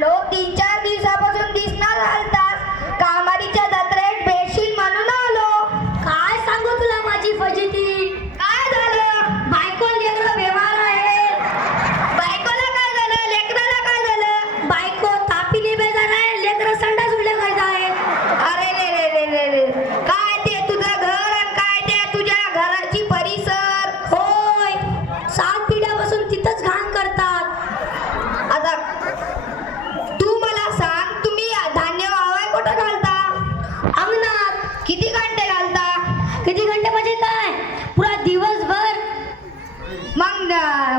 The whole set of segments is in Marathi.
लोक 3-4 दिवसापासून दिसणार झालतात. कामारीच्या जत्रेत भेटशील म्हणून आलो. काय सांगू तुला माझी फजिती. काय झालं? बायको लेकरं व्यवहार आहे. बायकोला काय झालं? लेकराला काय झालं? बायको तापीने बेजार आहे, लेकरं संडास उलटे करत आहेत. अरे रे रे रे रे रे, काय ते तुझं घर आणि काय ते तुझ्या घराची परिसर. होय, 7 पिढ्यापासून तिथंच घाण करतात. आता तू मला सांग, तुम्ही धान्य वाळवाय कुठं घालता? अंगणात. किती घंटे घालता? किती घंटे म्हणजे काय? पुरा दिवसभर. मग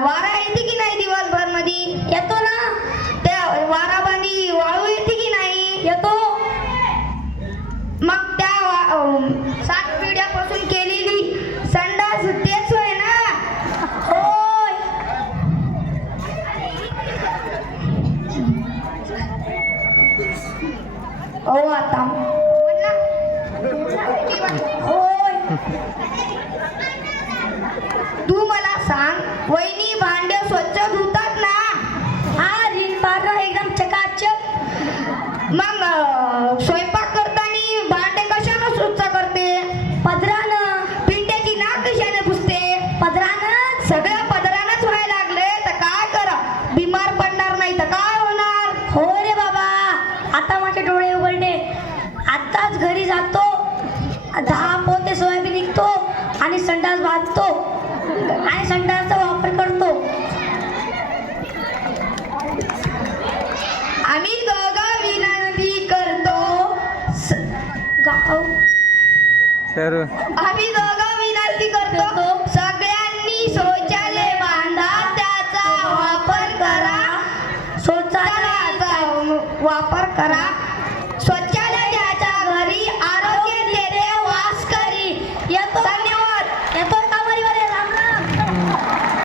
वारा येते की नाही दिवसभर मध्ये? येतो ना. त्या वाराबांनी वाळू येते की नाही? येतो. मग त्या 7 पिढ्यापासून केलेली संडास तेच होय ना? होय. हो आता होय. तू मला सांग, वहिनी भांडे स्वच्छ धुतात ना? हा, रीन पार एकदम चकाचक. मग स्वयंपाक करताना भांडे कशानं स्वच्छ करते? पदरानं. पिंट्याची नाक कशाने पुसते? पदरानं. सगळं पदरानंच व्हायला लागले तर काय करा? बिमार पडणार नाही तर काय होणार? हो रे बाबा, आता माझे डोळे उघडले. आताच घरी जातो, 10 पोते सोयाबीन निघतो आणि संडास बांधतो आणि संडासचा वापर करतो. आम्ही दोघं विनंती करतो. गाव आम्ही दोघं विनंती करतो, सगळ्यांनी शौचालय बांधा, त्याचा वापर करा. शौचालयाचा वापर करा.